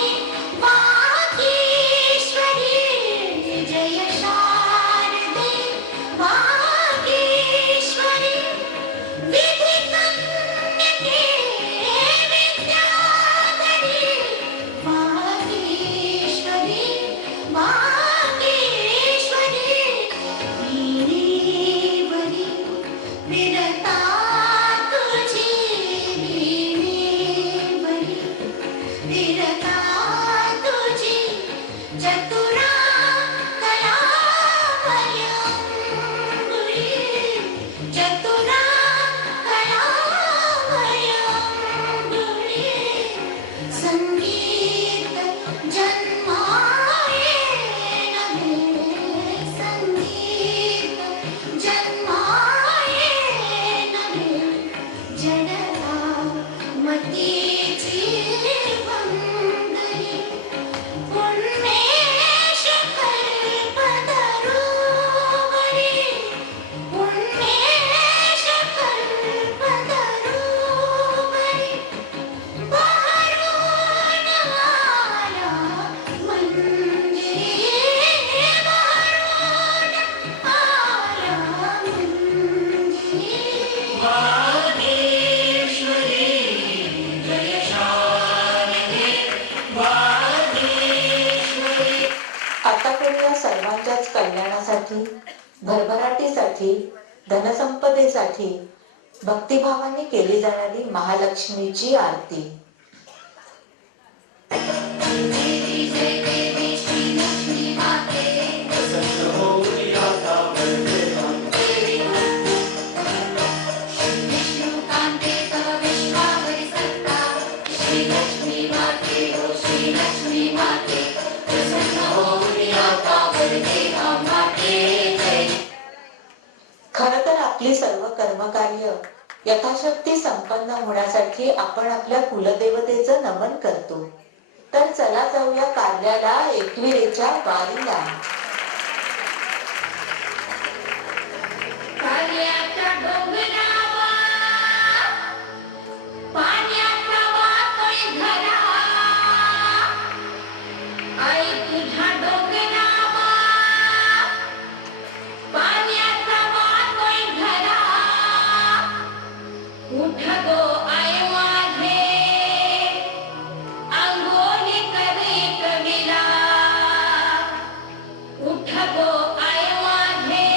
वीरता तुझी चतुरा कला भयंगुळी चतुरा कला भयंगुळी संगीत जन्माये नव्हे संगीत जन्माये नव्हे जडला मतीची वंदनी उन्मेष कल्पतरुवरी उन्मेष कल्पतरुवरी बहरून आला मंजिरी बहरून आला मंजिरी आता करूया सर्वांच्याच कल्याणासाठी, भरभराटीसाठी, धनसंपदेसाठी भक्तिभावाने केली जाणारी महालक्ष्मीची आरती. देवी जय देवी श्री लक्ष्मी माते विष्णुकांते तव विश्वावरी सत्ता श्री लक्ष्मी माते हो श्री लक्ष्मी माते प्रसन्न होऊन आता वरदे माते जय. खर तर आपली सर्व कर्मकार्य यथाशक्ती संपन्न होण्यासाठी आपण आपल्या कुलदेवतेचं नमन करतो. तर चला जाऊया कार्याला एकविरेच्या वारीला. कार्याच्या डोंगरावा पाण्याचा वातोय घरा आई तुझ्या डोंगरावा पाण्याचा वातोय घरा उठ गो आई माझे अंगोनी करे कविरा उठ गो आई माझे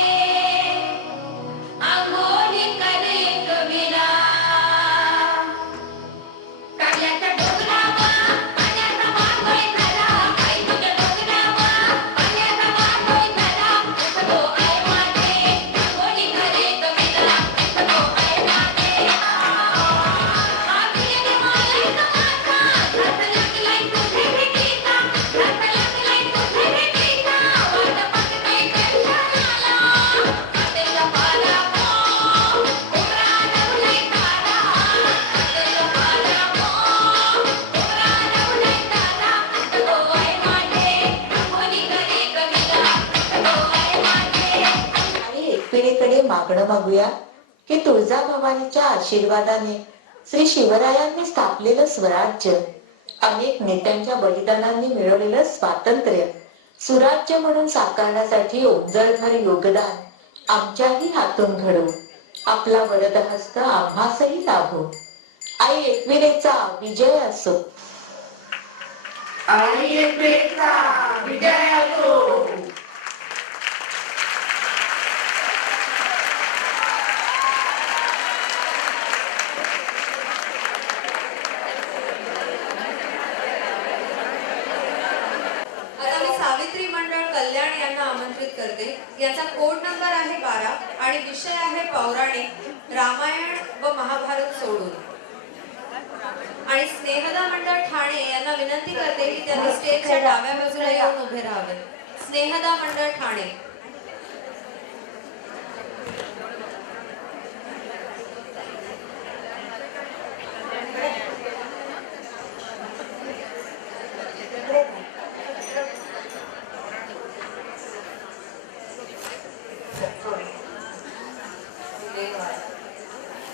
अंगोनी करे कविरा कार्याच्या डोंगरावा पाण्याचा वातोय घरा आई तुझ्या डोंगरावा पाण्याचा वातोय घरा उठ गो आई माझे अंगोनी करे कविरा उठ गो आई माझे आणि एकविरेकडे मागणं मागूया की तुळजाभवानीच्या आशीर्वादाने श्री शिवरायांनी स्थापलेलं स्वराज्य, अनेक नेत्यांच्या बलिदानांनी मिळवलेलं स्वातंत्र्य सुराज्य म्हणून साकारण्यासाठी ओंजळणारे योगदान आमच्याही हातून घडो. आपला वरद हस्त आम्हासही लाभो. आई एकविरेचा विजय असो. आई एकविरेचा विजय असो. आता मी सावित्री मंडळ कल्याण यांना आमंत्रित करते. याचा कोड नंबर आहे 12 आणि विषय आहे पौराणिक रामायण व महाभारत सोडून. आणि स्नेहदा मंडळ ठाणे यांना विनंती करते की त्यांनी स्टेजच्या डाव्या बाजूला येऊन उभे राहावे. स्नेहदा मंडळ ठाणे.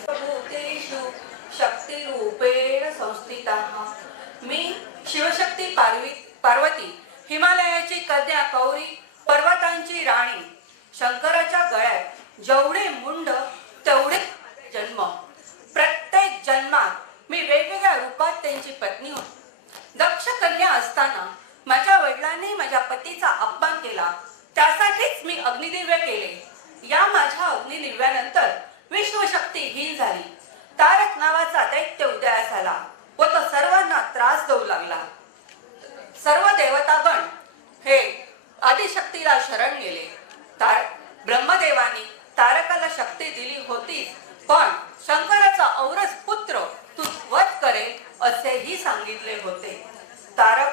भूतेषु शक्तिरूपेण संस्थिताः. मी शिवशक्ती पार्वती, हिमालयाची कन्या गौरी, पर्वतांची राणी. शंकराच्या गळ्यात जेवढे मुंड तेवढे जन्म. प्रत्येक जन्मात मी वेगवेगळ्या रूपात त्यांची पत्नी होते. दक्ष कन्या असताना माझ्या वडिलांनी माझ्या पतीचा अपमान केला, त्यासाठीच मी अग्निदिव्य केले. या माझ्या अग्निदिव्यानंतर विश्वशक्ती हीन झाली. तारक नावाचा दैत्य उदयास आला व तो सर्वांना त्रास देऊ लागला. सर्व देवतागण हे आदिशक्तीला शरण गेले. ब्रह्मदेवानी तारकाला शक्ती दिली होती, पण शंकराचा औरस पुत्र तू वध करेल असेही सांगितले होते. तारक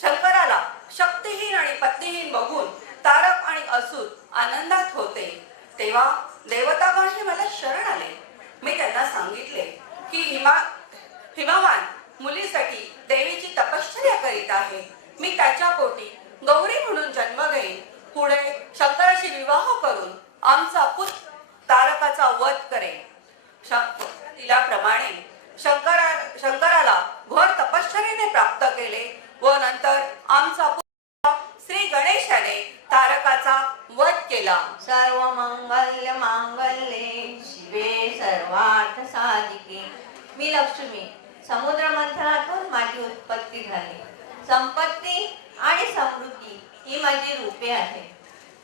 शंकराला शक्तिहीन आणि पत्नीहीन बघून तारक आणि असुर आनंदात होते. तेव्हा देवतागणही मला शरण आले. मी त्यांना सांगितले की हिमवान मुलीसाठी देवीची तपश्चर्या करीत आहे. मी त्याच्या पोटी गौरी म्हणून जन्म घेईन. पुढे शंकराशी विवाह करून आमचा पुत्र तारकाचा वध करेन. तिल्याप्रमाणे शंकराला घोर तपश्चर्येने प्राप्त केले व नंतर आमचा पुत्र श्री गणेशाने तारकाचा वध केला. सर्व मंगल्य मांगल्ये शिवे सर्वार्थ साधिके. मी लक्ष्मी समुद्र मंथनातून माझी उत्पत्ती झाली. संपत्ती आणि समृद्धी ही माझी रूपे आहेत.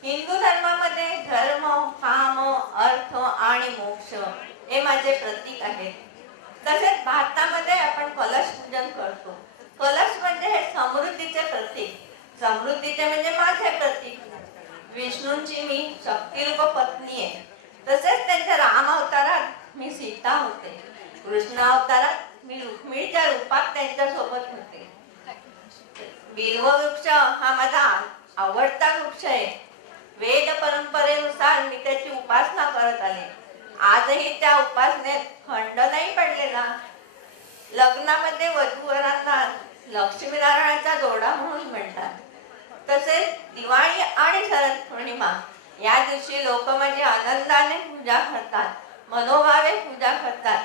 हिंदू धर्मामध्ये धर्म, काम, अर्थ आणि मोक्ष हे माझे प्रतीक आहेत. तसेच भारतामध्ये आपण कलश पूजन करतो. कलश म्हणजे हे समृद्धीचे प्रतीक. समृद्धीचे म्हणजे माझे प्रतीक. विष्णूंची मी शक्तिरूप पत्नी आहे. तसेच त्यांच्या राम अवतारात मी सीता होते. कृष्ण अवतारात मी रुक्मिणीच्या रूपात त्यांच्या सोबत होते. बिल्व वृक्ष हा माझा आवडता वृक्ष आहे. वेद परंपरेनुसार मी त्याची उपासना करत आले. आजही त्या उपासनेत खंड नाही पडलेला. लग्नामध्ये वधूवरांना लक्ष्मीनारायणाचा जोडा म्हणून म्हणतात. तसेच दिवाळी आणि शरद पौर्णिमा या दिवशी लोक माझी आनंदाने पूजा करतात, मनोभावे पूजा करतात.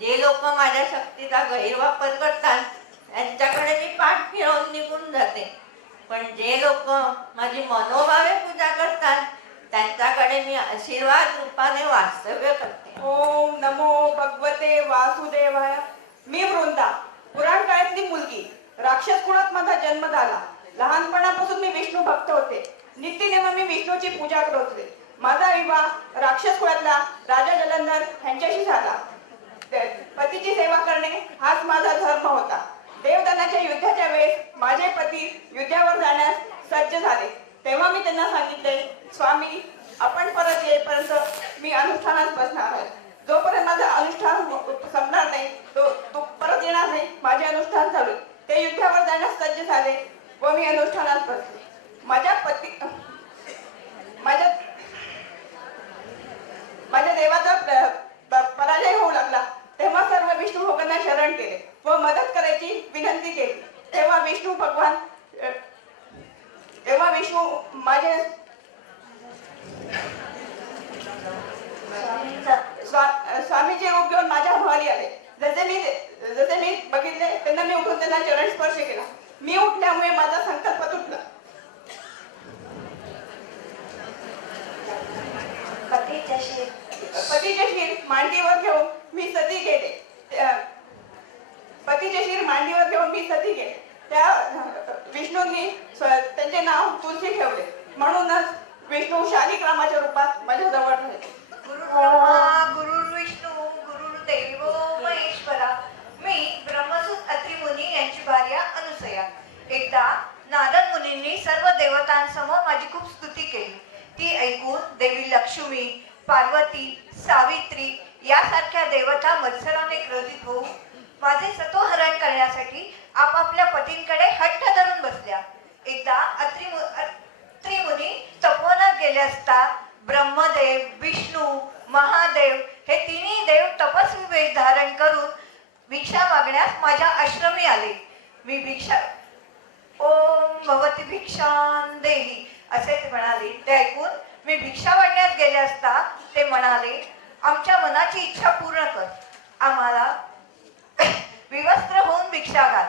जे लोक माझ्या शक्तीचा गैरवापर करतात त्यांच्याकडे मी पाठ फिरवून निघून जाते. पण जे लोक माझी मनोभावे पूजा करतात त्यांच्याकडे मी आशीर्वाद रूपाने वास्तव्य करते. ओम नमो भगवते वासुदेवाय. मी वृंदा, पुराण काळातली मुलगी. राक्षस कुळात माझा जन्म झाला. लहानपणापासून मी विष्णू भक्त होते. नित्यनेम मी विष्णूची पूजा करत होते. माझा विवाह राक्षस कुळातला राजा जलंधर यांच्याशी झाला. पतीची सेवा करणे हाच माझा धर्म होता. देवदानाच्या युद्धाच्या वेळेस माझे पती युद्धावर जाण्यास सज्ज झाले. तेव्हा मी त्यांना सांगितले, स्वामी आपण परत येईपर्यंत मी अनुष्ठानात बसणार आहे. जोपर्यंत माझं अनुष्ठान संपणार नाही तो परत येणार नाही. माझे अनुष्ठान चालू. ते युद्धावर जाण्यास सज्ज झाले व मी अनुष्ठानात बसले. माझ्या देवाचा पराजय होऊ लागला. तेव्हा सर्व विष्णू भगवानांना शरण केले व मदत करायची विनंती केली. तेव्हा विष्णू माझे स्वामीचे रूप घेऊन माझ्या आभारी आले. जसे मी बघितले त्यांना मी उठून त्यांना चरण स्पर्श केला. मी उठल्यामुळे माझा संकल्प तुटला. पतीचे शिर मांडीवर घेऊन मी सती गेले. त्या विष्णूंनी त्यांचे नाव तुलसी ठेवले. म्हणूनच विष्णू शालिग्रामाच्या रूपात माझ्या जवळ राहिले. गुरु ब्रह्मा गुरु विष्णू गुरुदेव महेश्वरा. मी ब्रह्मसूत अत्रि मुनी यांची भार्या अनुसया. एकदा नारद मुनींनी सर्व देवतांसमोर माझी खूप स्तुती केली. ती ऐकून देवी लक्ष्मी, पार्वती, सावित्री यासारख्या देवता मत्सराने क्रोधित होऊन माझे सत्वहरण करण्यासाठी आपापल्या पतींकडे हट्ट धरून बसल्या. एकदा अत्रि मुनी तपोवनात गेले असता ब्रह्मदेव, विष्णू, महादेव हे तिन्ही देव तपस्वी वेश धारण करून भिक्षा मागण्यास माझ्या आश्रमी आले. मी भिक्षा ओम भवती भिक्षां देही असे ते म्हणाले. ते ऐकून मी भिक्षा मागण्यास गेले असता ते म्हणाले, आमच्या मनाची इच्छा पूर्ण कर. आम्हाला विवस्त्र होऊन भिक्षा घाल.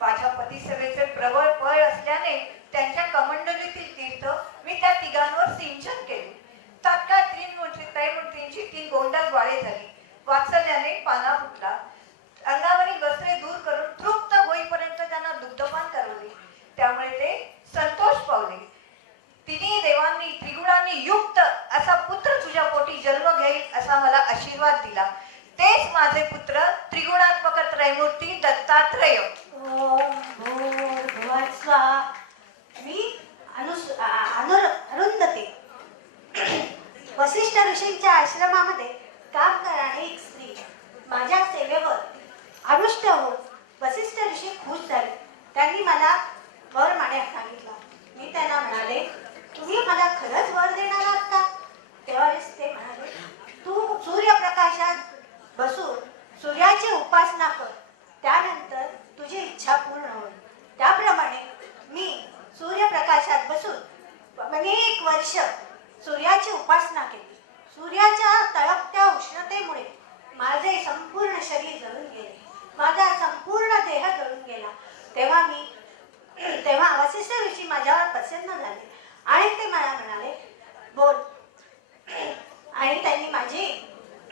माझ्या पतिसेवेचे प्रबळ बळ असल्याने त्यांच्या कमंडलीतील तीर्थ मी त्या तिघांवर सिंचन केले. तात्काळ त्रैमूर्तींची 3 गोंडा ज्वाळे झाली. वात्सल्याने पाना फुटला. अंगावरील वस्त्रे दूर करून तृप्त होईपर्यंत त्यांना दुग्धपान करवले. त्यामुळे ते संतोष पावले. तिन्ही देवांनी त्रिगुणांनी युक्त असा पुत्र तुझ्या पोटी जन्म घेईल असा मला आशीर्वाद दिला. तेच माझे पुत्र त्रिगुणात्मक प्रयोग. ओम भूर्भुवः स्वः. मी अरुंधती वसिष्ठ ऋषींच्या आश्रमामध्ये काम करणारी एक स्त्री. माझ्या सेवेवर आरुष्ट होऊन वसिष्ठ ऋषी खुश झाले. त्यांनी मला वर मागण्यास सांगितलं. मी त्यांना म्हणाले, तुम्ही मला खरंच वर देणार आहात का? त्यावेळेस ते म्हणाले, तू सूर्यप्रकाशात बसून सूर्याची उपासना कर, त्यानंतर तुझी इच्छा पूर्ण होईल. त्याप्रमाणे मी सूर्यप्रकाशात बसून अनेक वर्ष सूर्याची उपासना केली. सूर्याच्या तळपत्या उष्णतेमुळे माझे संपूर्ण शरीर जळून गेले, माझा संपूर्ण देह जळून गेला. तेव्हा वसिष्ठ ऋषी माझ्यावर प्रसन्न झाले आणि ते मला म्हणाले, बोल. आणि त्यांनी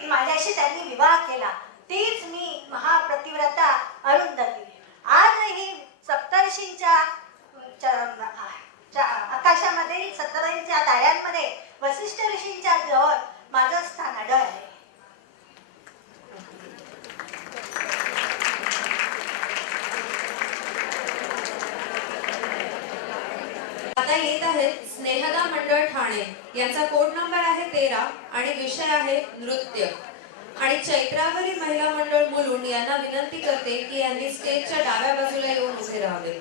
माझ्याशी त्यांनी विवाह केला. तीच मी महाप्रतिव्रता अरुंधती. आजही सप्तर्षींच्या आकाशामध्ये सप्तर्षींच्या ताऱ्यांमध्ये वसिष्ठ ऋषींच्या जवळ माझं स्थान आढळले. आता येत आहेत स्नेहदा मंडळ ठाणे. यांचा कोड नंबर आहे 13 आणि विषय आहे नृत्य. आणि चैत्रावरी महिला मंडळ मुलुंड यांना विनंती करते की यांनी स्टेजच्या डाव्या बाजूला येऊन उभे राहावे.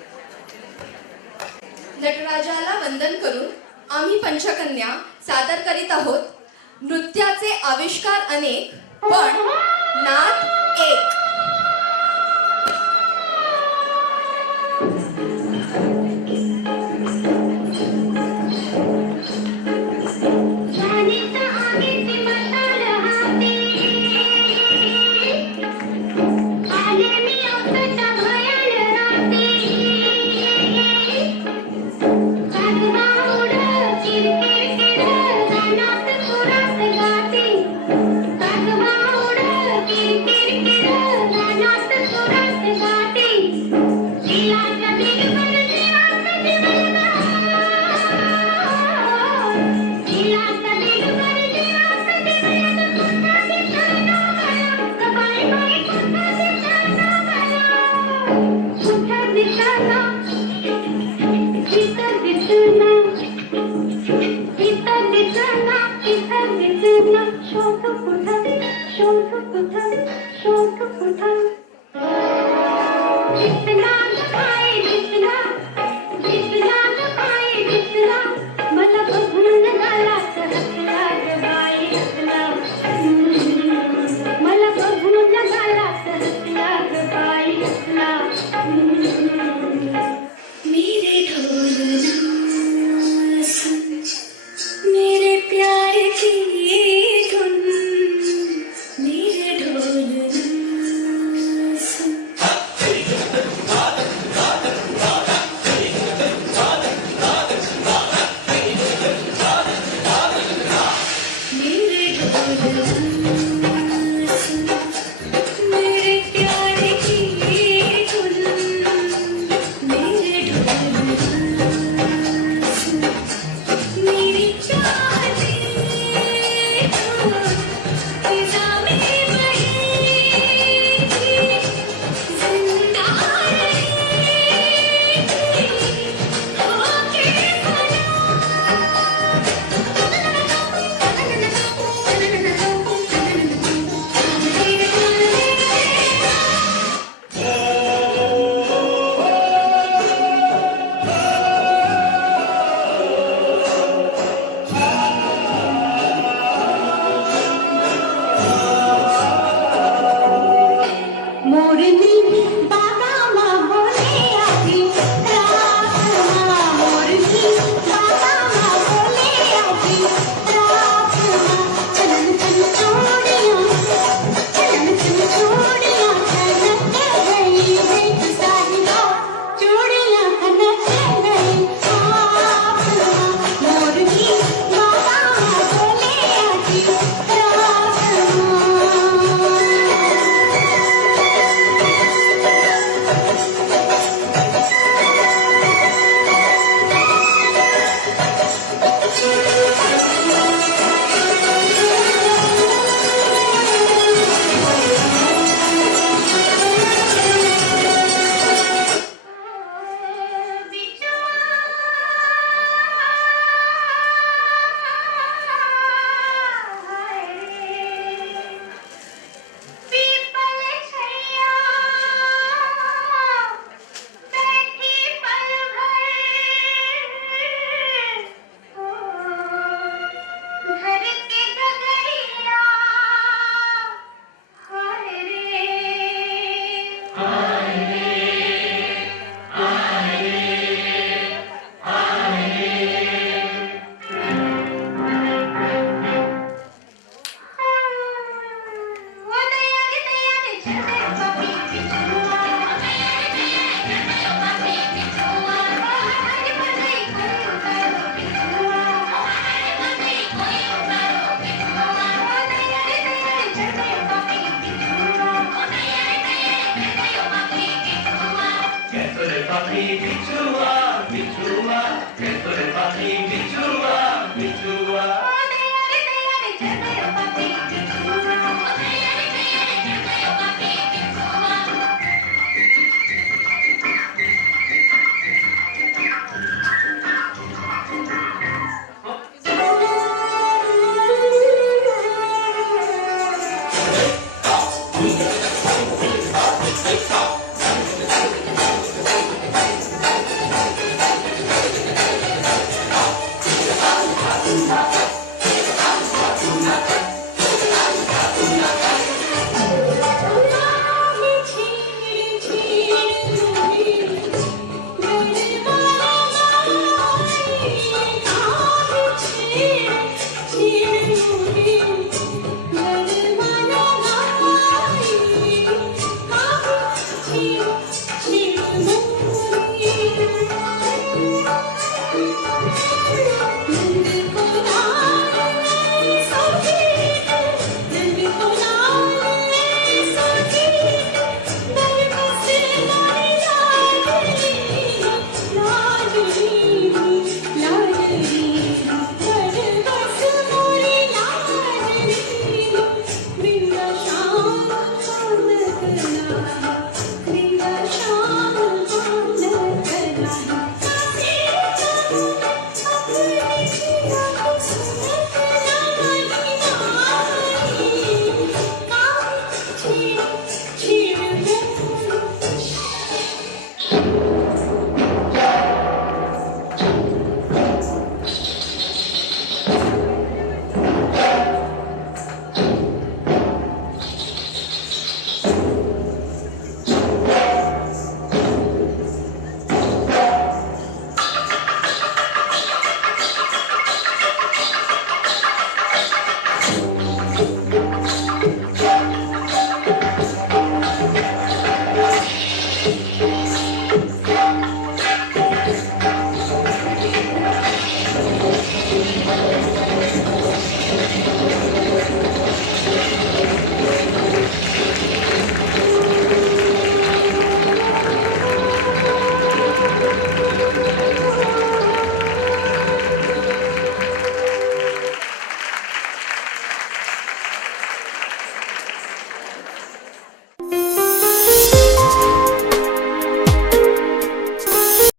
नटराजाला वंदन करून आम्ही पंचकन्या सादर करीत आहोत. नृत्याचे आविष्कार अनेक पण नाद एक.